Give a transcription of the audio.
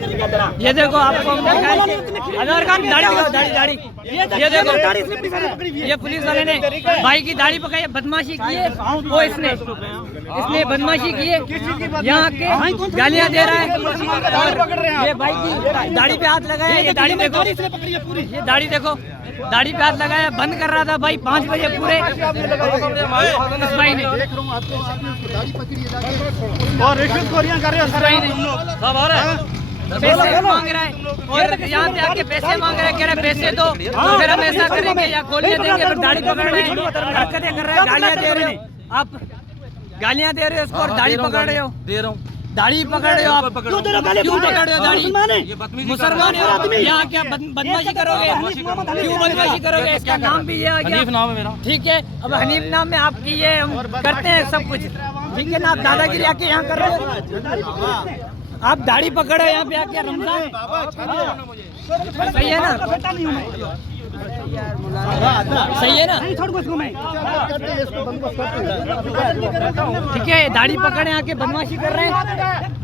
ये देखो आपको आधार कार्ड दाढ़ी दाढ़ी ये देखो ये पुलिस वाले ने भाई की दाढ़ी पकड़ी, बदमाशी की है वो इसने बदमाशी की है, यहाँ के गालियाँ दे रहा है और ये भाई की दाढ़ी पे हाथ लगाया। ये दाढ़ी देखो, ये दाढ़ी देखो, दाढ़ी पे हाथ लगाया, बंद कर रहा था भाई 5 बजे पूरे इस भाई ने और रिश्वतखोरियां कर रहे हो सर, पैसे मांग रहा है और यहाँ पे आके पैसे मांग रहे हैं, कह रहे पैसे दो तो फिर हम ऐसा करेंगे या खोलने देंगे, फिर दाढ़ी पकड़ रहे हैं, हरकतें कर रहे हैं, गालियाँ दे रहे हो आप, गालियाँ दे रहे हो उसको और दाढ़ी पकड़ रहे हो, दे रहा हूँ, दाढ़ी पकड़ रहे हो आप, क्यों पकड़ रहे हो दाढ़ी? मुसलमान है यहाँ, क्या बदमाशी करोगे? क्यों बदमाशी करोगे? क्या नाम भी है? हनीफ नाम है मेरा। ठीक है, अब हनीफ नाम में आपकी ये हम करते हैं सब कुछ, ठीक है ना? आप दादागिरी आके यहाँ कर रहे हो, आप दाढ़ी पकड़ो यहाँ पे आके, रमजान सही है ना? सही है ना? ठीक है, दाढ़ी पकड़े आके बदमाशी कर रहे हैं।